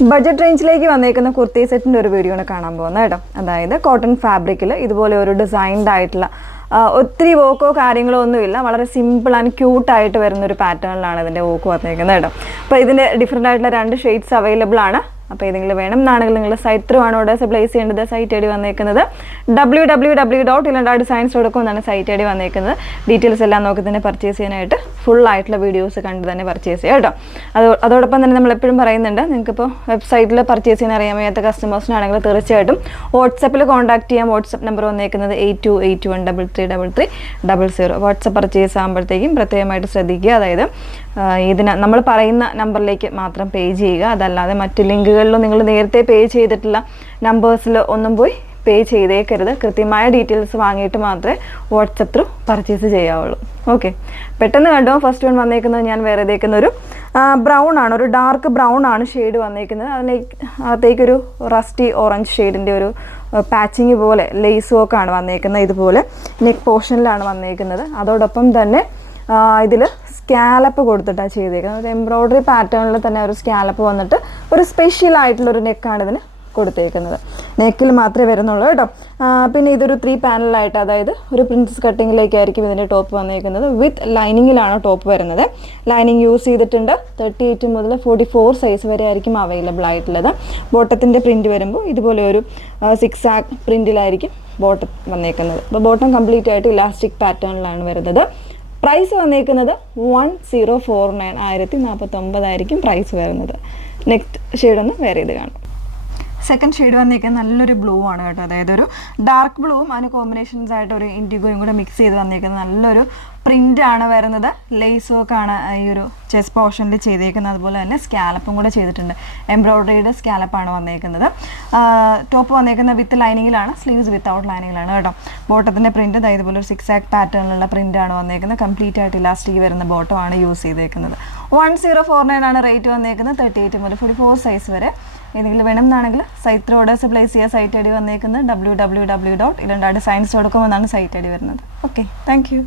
Budget റേഞ്ചിലേക്ക് വന്നേക്കുന്ന കുർത്തി സെറ്റിൻ്റെ ഒരു വീഡിയോ ആണ് കാണാൻ പോകുന്നത് കേട്ടോ. അതായത് കോട്ടൺ ഫാബ്രിക്കിൽ ഇതുപോലെ ഒരു ഡിസൈൻഡ് ആയിട്ടുള്ള ഒത്തിരി വോക്കോ കാര്യങ്ങളോ ഒന്നുമില്ല, വളരെ സിമ്പിൾ ആൻഡ് ക്യൂട്ടായിട്ട് വരുന്നൊരു പാറ്റേണിലാണ് ഇതിൻ്റെ വോക്ക് വന്നേക്കുന്നത് കേട്ടോ. അപ്പോൾ ഇതിൻ്റെ ഡിഫറെൻ്റ് ആയിട്ടുള്ള 2 ഷെയ്ഡ്സ് അവൈലബിൾ ആണ്. അപ്പോൾ ഏതെങ്കിലും വേണം എന്നാണെങ്കിൽ നിങ്ങൾ സൈറ്റ് ത്രൂ ആണ് ഓർഡേഴ്സ് പ്ലേസ് ചെയ്യേണ്ടത്. സൈറ്റ് ഐ ഡി വന്നേക്കുന്നത് www.ilandadesigns.com എന്നാണ് സൈറ്റ് ഐ ഡി വന്നേക്കുന്നത്. ഡീറ്റെയിൽസ് എല്ലാം നോക്കി തന്നെ പർച്ചേസ് ചെയ്യാനായിട്ട് ഫുൾ ആയിട്ടുള്ള വീഡിയോസ് കണ്ട് തന്നെ പർച്ചേസ് ചെയ്യുക കേട്ടോ. അതോടൊപ്പം തന്നെ നമ്മൾ എപ്പോഴും പറയുന്നുണ്ട്, നിങ്ങൾക്കിപ്പോൾ വെബ്സൈറ്റിൽ പർച്ചേസ് ചെയ്യാൻ അറിയാൻ വയ്യാത്ത കസ്റ്റമേഴ്സിനാണെങ്കിൽ തീർച്ചയായിട്ടും വാട്സപ്പിൽ കോൺടാക്ട് ചെയ്യാം. വാട്സപ്പ് നമ്പർ വന്നേക്കുന്നത് 8281333300. വാട്സപ്പ് പർച്ചേസ് ആകുമ്പോഴത്തേക്കും പ്രത്യേകമായിട്ട് ശ്രദ്ധിക്കുക. അതായത് നമ്മൾ പറയുന്ന നമ്പറിലേക്ക് മാത്രം പേ ചെയ്യുക. അതല്ലാതെ മറ്റ് ലിങ്കുകളിലും നിങ്ങൾ നേരത്തെ പേ ചെയ്തിട്ടുള്ള നമ്പേഴ്സിൽ ഒന്നും പോയി പേ ചെയ്തേക്കരുത്. കൃത്യമായ ഡീറ്റെയിൽസ് വാങ്ങിയിട്ട് മാത്രമേ വാട്സപ്പ് ത്രൂ പർച്ചേസ് ചെയ്യാവുള്ളൂ. ഓക്കെ, പെട്ടെന്ന് കണ്ടോ. ഫസ്റ്റ് വൺ വന്നേക്കുന്നത് ഞാൻ വേറെ ഇതേക്കുന്ന ഒരു ബ്രൗൺ ആണ്, ഒരു ഡാർക്ക് ബ്രൗൺ ആണ് ഷെയ്ഡ് വന്നേക്കുന്നത്. അതിലേക്കൊരു റസ്റ്റി ഓറഞ്ച് ഷെയ്ഡിൻ്റെ ഒരു പാച്ചിങ് പോലെ ലേസ് വർക്കാണ് വന്നേക്കുന്നത്. ഇതുപോലെ നെക്ക് പോർഷനിലാണ് വന്നേക്കുന്നത്. അതോടൊപ്പം തന്നെ ഇതിൽ സ്കാലപ്പ് കൊടുത്തിട്ടാണ് ചെയ്തേക്കുന്നത്. ഒരു എംബ്രോയ്ഡറി പാറ്റേണിൽ തന്നെ ഒരു സ്കാലപ്പ് വന്നിട്ട് ഒരു സ്പെഷ്യൽ ആയിട്ടുള്ളൊരു നെക്കാണ് ഇതിന് കൊടുത്തേക്കുന്നത്. നെക്കിൽ മാത്രമേ വരുന്നുള്ളൂ കേട്ടോ. പിന്നെ ഇതൊരു 3 പാനലായിട്ട്, അതായത് ഒരു പ്രിൻസസ് കട്ടിങ്ങിലേക്കായിരിക്കും ഇതിൻ്റെ ടോപ്പ് വന്നേക്കുന്നത്. വിത്ത് ലൈനിങ്ങിലാണ് ടോപ്പ് വരുന്നത്. ലൈനിങ് യൂസ് ചെയ്തിട്ടുണ്ട്. 38 മുതൽ 44 സൈസ് വരെ ആയിരിക്കും അവൈലബിൾ ആയിട്ടുള്ളത്. ബോട്ടത്തിൻ്റെ പ്രിൻറ്റ് വരുമ്പോൾ ഇതുപോലെ ഒരു 6 ആക്ക് പ്രിൻറ്റിലായിരിക്കും ബോട്ടം വന്നേക്കുന്നത്. അപ്പോൾ ബോട്ടം കംപ്ലീറ്റ് ആയിട്ട് ഇലാസ്റ്റിക് പാറ്റേണിലാണ് വരുന്നത്. പ്രൈസ് വന്നേക്കുന്നത് 1049, 1049 ആയിരിക്കും പ്രൈസ് വരുന്നത്. നെക്സ്റ്റ് ഷെയ്ഡൊന്ന് വേറെ ഇത് കാണും. സെക്കൻഡ് ഷെയ്ഡ് വന്നേക്കുന്നത് നല്ലൊരു ബ്ലൂ ആണ് കേട്ടോ. അതായത് ഒരു ഡാർക്ക് ബ്ലൂവും അതിന് കോമ്പിനേഷൻസ് ആയിട്ട് ഒരു ഇൻഡിഗോയും കൂടെ മിക്സ് ചെയ്ത് വന്നേക്കുന്നത് നല്ലൊരു പ്രിൻ്റ് ആണ് വരുന്നത്. ലേസ് വർക്കാണ് ഈ ഒരു ചെസ്റ്റ് പോർഷനിൽ ചെയ്തേക്കുന്നത്. അതുപോലെ തന്നെ സ്കാലപ്പും കൂടെ ചെയ്തിട്ടുണ്ട്. എംബ്രോയ്ഡറിയുടെ സ്കാലപ്പാണ് വന്നേക്കുന്നത്. ടോപ്പ് വന്നേക്കുന്നത് വിത്ത് ലൈനിങ്ങിലാണ്, സ്ലീവ്സ് വിത്തൗട്ട് ലൈനിങ്ങിലാണ് കേട്ടോ. ബോട്ടത്തിൻ്റെ പ്രിൻറ്റ് ഇതുപോലെ ഒരു 6 ആക്ക് പാറ്റേണിലുള്ള പ്രിൻ്റാണ് വന്നേക്കുന്നത്. കംപ്ലീറ്റ് ആയിട്ട് ഇലാസ്റ്റിക് വരുന്ന ബോട്ടമാണ് യൂസ് ചെയ്തേക്കുന്നത്. 1049 ആണ് റേറ്റ് വന്നേക്കുന്നത്. 38 മുതൽ 44 സൈസ് വരെ. ഏതെങ്കിലും വേണമെന്നാണെങ്കിൽ സൈറ്റ് ത്രൂ ഓർഡേഴ്സ് പ്ലേസ് ചെയ്യുക. സൈറ്റ് ഐ ഡി വന്നേക്കുന്നത് www.ilandadesigns.com എന്നാണ് സൈറ്റ് ഐ ഡി വരുന്നത്. Okay, thank you.